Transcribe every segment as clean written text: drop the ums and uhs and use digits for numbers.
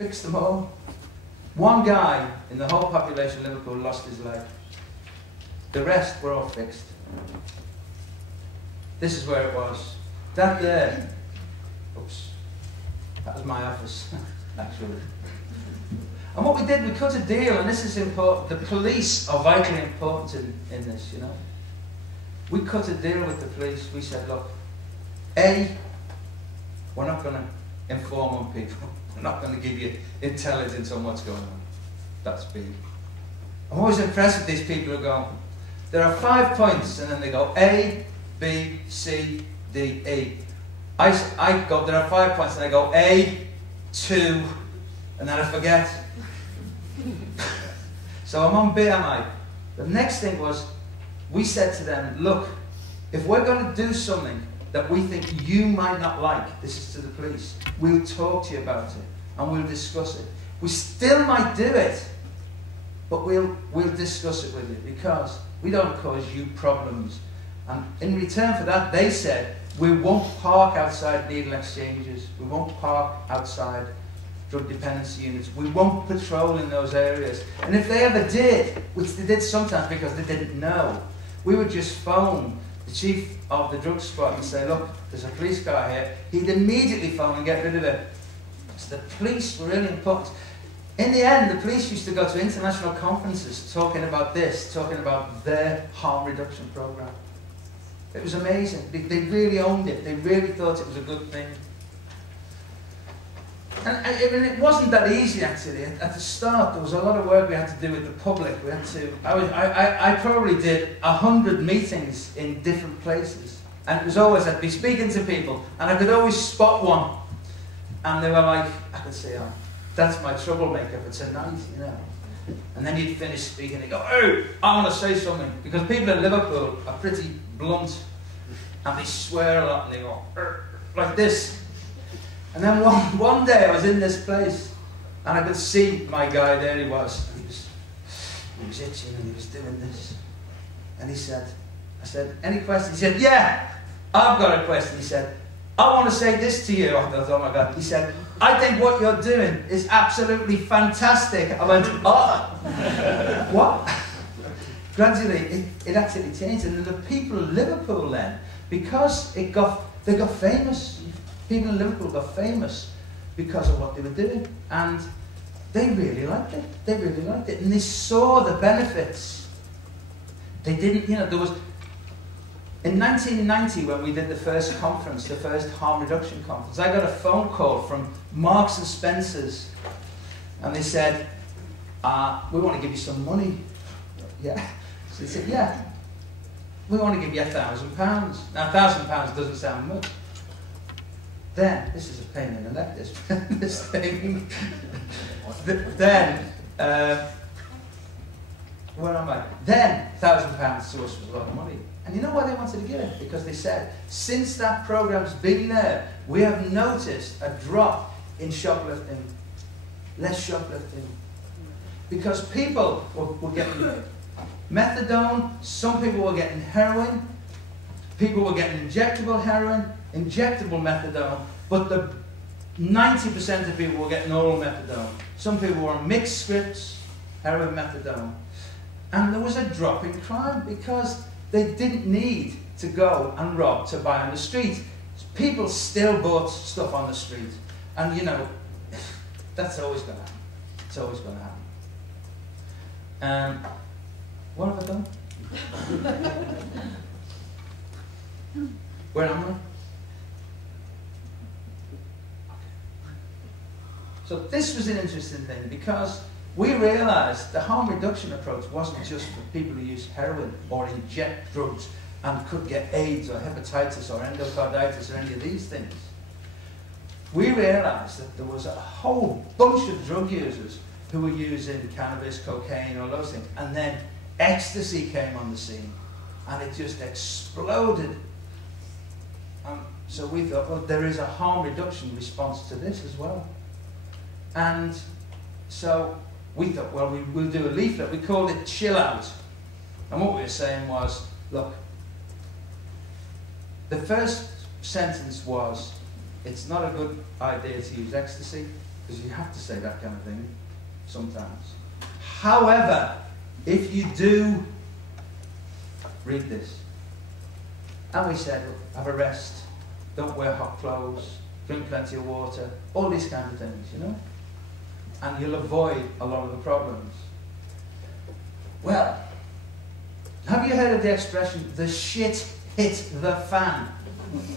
Fixed them all. One guy in the whole population of Liverpool lost his leg. The rest were all fixed. This is where it was. That there, oops, that was my office, actually. And what we did, we cut a deal, and this is important. The police are vitally important in this, you know. We cut a deal with the police. We said, look, A, we're not going to inform on people. We're not going to give you intelligence on what's going on. That's B. I'm always impressed with these people who go, there are 5 points, and then they go A, B, C, D, E. I go, there are 5 points, and I go A, 2, and then I forget. So I'm on B, am I? The next thing was, we said to them, look, if we're going to do something that we think you might not like, this is to the police, we'll talk to you about it, and we'll discuss it. We still might do it, but we'll discuss it with you, because we don't cause you problems. And in return for that, they said, we won't park outside needle exchanges, we won't park outside drug dependency units, we won't patrol in those areas. And if they ever did, which they did sometimes because they didn't know, we would just phone the chief of the drug squad and say, look, there's a police car here. He'd immediately phone and get rid of it. So the police were really important. In the end, the police used to go to international conferences talking about this, talking about their harm reduction program. It was amazing. They really owned it. They really thought it was a good thing. And I mean, it wasn't that easy, actually. At the start, there was a lot of work we had to do with the public. We had to. I probably did 100 meetings in different places, and it was always I'd be speaking to people, and I could always spot one, and they were like, I could say, oh, that's my troublemaker for tonight, you know. And then you'd finish speaking, and they go, oh, I want to say something, because people in Liverpool are pretty blunt, and they swear a lot, and they go like this. And then one day I was in this place, and I could see my guy there. He was itching, and he was doing this. And he said, I said, any questions? He said, yeah, I've got a question. He said, I want to say this to you. I thought, oh my God. He said, I think what you're doing is absolutely fantastic. I went, oh, what? Gradually, it actually changed. And the people of Liverpool then, because they got famous. People in Liverpool got famous because of what they were doing, and they really liked it. They really liked it, and they saw the benefits. They didn't, you know, there was, in 1990 when we did the first conference, the first harm reduction conference, I got a phone call from Marks and Spencer's, and they said, we want to give you some money. Yeah. So they said, yeah, we want to give you £1,000. Now £1,000 doesn't sound much. Then, this is a pain in the neck, this thing. Then, where am I? Then, £1,000 to us was a lot of money. And you know why they wanted to give it? Because they said, since that program's been there, we have noticed a drop in shoplifting, less shoplifting. Because people were getting methadone, some people were getting heroin, people were getting injectable heroin, injectable methadone, but the 90% of people were getting oral methadone. Some people were on mixed scripts, heroin, methadone. And there was a drop in crime because they didn't need to go and rob to buy on the street. People still bought stuff on the street. And you know, that's always going to happen. It's always going to happen. What have I done? Where am I? So this was an interesting thing because we realized the harm reduction approach wasn't just for people who use heroin or inject drugs and could get AIDS or hepatitis or endocarditis or any of these things. We realized that there was a whole bunch of drug users who were using cannabis, cocaine, all those things, and then ecstasy came on the scene and it just exploded. So we thought, well, there is a harm reduction response to this as well. And so we thought, well, we'll do a leaflet. We called it Chill Out. And what we were saying was, look, the first sentence was, it's not a good idea to use ecstasy. because you have to say that kind of thing sometimes. However, if you do read this, and we said, have a rest, don't wear hot clothes, drink plenty of water, all these kind of things, you know? And you'll avoid a lot of the problems. Well, have you heard of the expression, the shit hit the fan?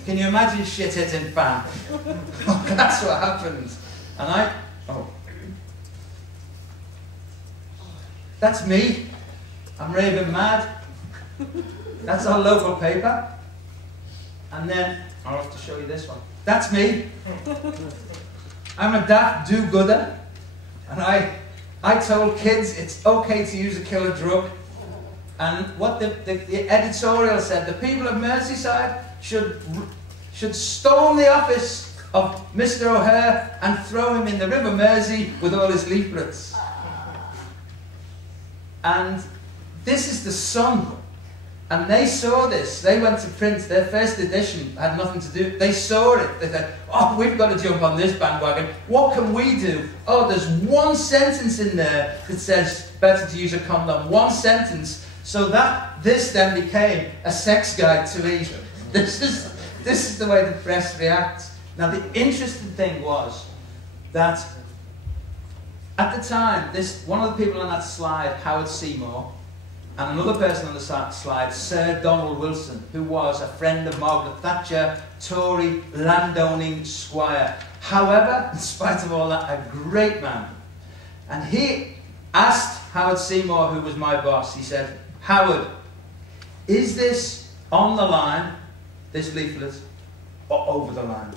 Can you imagine shit hitting fan? That's what happens. And that's me. I'm raving mad. That's our local paper. And then, I'll have to show you this one. That's me. I'm a daft do-gooder. And I told kids it's okay to use a killer drug. And what the editorial said, the people of Merseyside should storm the office of Mr. O'Hare and throw him in the River Mersey with all his leaflets. And this is the Sun. And they saw this. They went to print. Their first edition had nothing to do. They saw it. They said, oh, we've got to jump on this bandwagon. What can we do? Oh, there's one sentence in there that says better to use a condom. One sentence. So this then became a sex guide to eat. This is the way the press reacts. Now, the interesting thing was that at the time, one of the people on that slide, Howard Seymour, and another person on the slide, Sir Donald Wilson, who was a friend of Margaret Thatcher, Tory landowning squire. However, in spite of all that, a great man. And he asked Howard Seymour, who was my boss, he said, Howard, is this on the line, this leaflet, or over the line?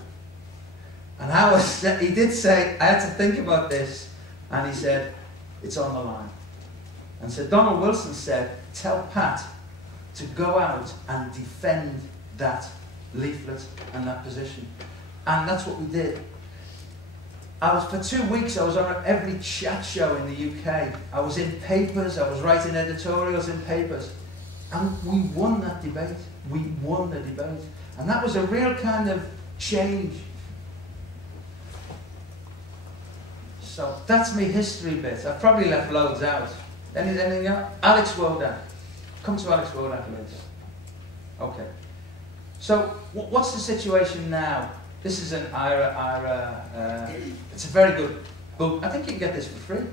And Howard, he did say, I had to think about this, and he said, it's on the line. And so Donald Wilson said, tell Pat to go out and defend that leaflet and that position. And that's what we did. For 2 weeks, I was on every chat show in the UK. I was in papers, I was writing editorials in papers. And we won that debate. We won the debate. And that was a real kind of change. So that's my history bit. I've probably left loads out. Anything else? Alex Wodak. Come to Alex Wodak later. Okay. So, what's the situation now? This is an it's a very good book. I think you can get this for free.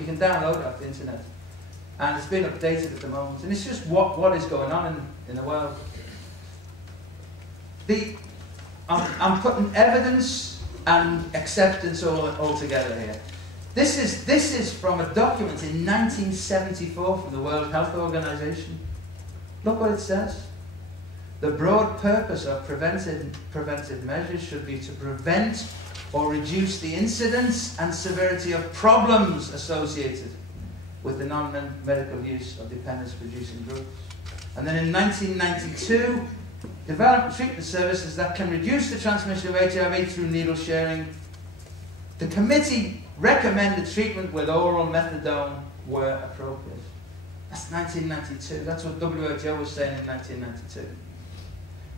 You can download it off the internet. And it's been updated at the moment. And it's just what is going on in the world. I'm putting evidence and acceptance all together here. This is from a document in 1974 from the World Health Organization. Look what it says. The broad purpose of preventive measures should be to prevent or reduce the incidence and severity of problems associated with the non-medical use of dependence-producing drugs. And then in 1992, develop treatment services that can reduce the transmission of HIV through needle sharing. The committee recommended treatment with oral methadone were appropriate. That's 1992. That's what WHO was saying in 1992.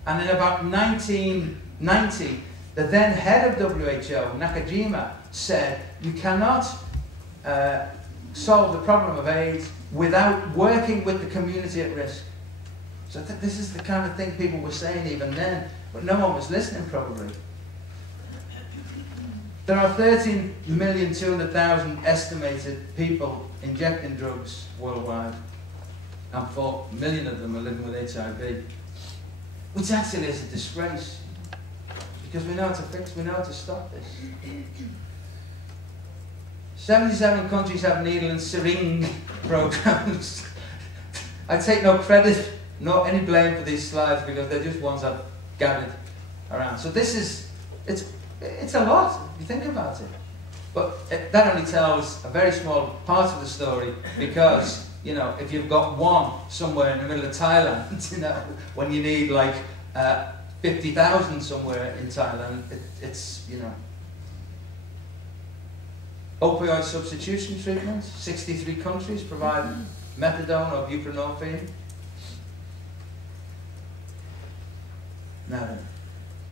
And in about 1990, the then head of WHO, Nakajima, said, you cannot solve the problem of AIDS without working with the community at risk. So this is the kind of thing people were saying even then, but no one was listening probably. There are 13,200,000 estimated people injecting drugs worldwide, and 4 million of them are living with HIV, which actually is a disgrace, because we know how to fix, we know how to stop this. 77 countries have needle and syringe programs. I take no credit, nor any blame for these slides, because they're just ones I've gathered around. So this is, it's a lot, if you think about it. But that only tells a very small part of the story, because, you know, if you've got one somewhere in the middle of Thailand, you know, when you need like 50,000 somewhere in Thailand, it's, you know. Opioid substitution treatment, 63 countries provide methadone or buprenorphine. Now then.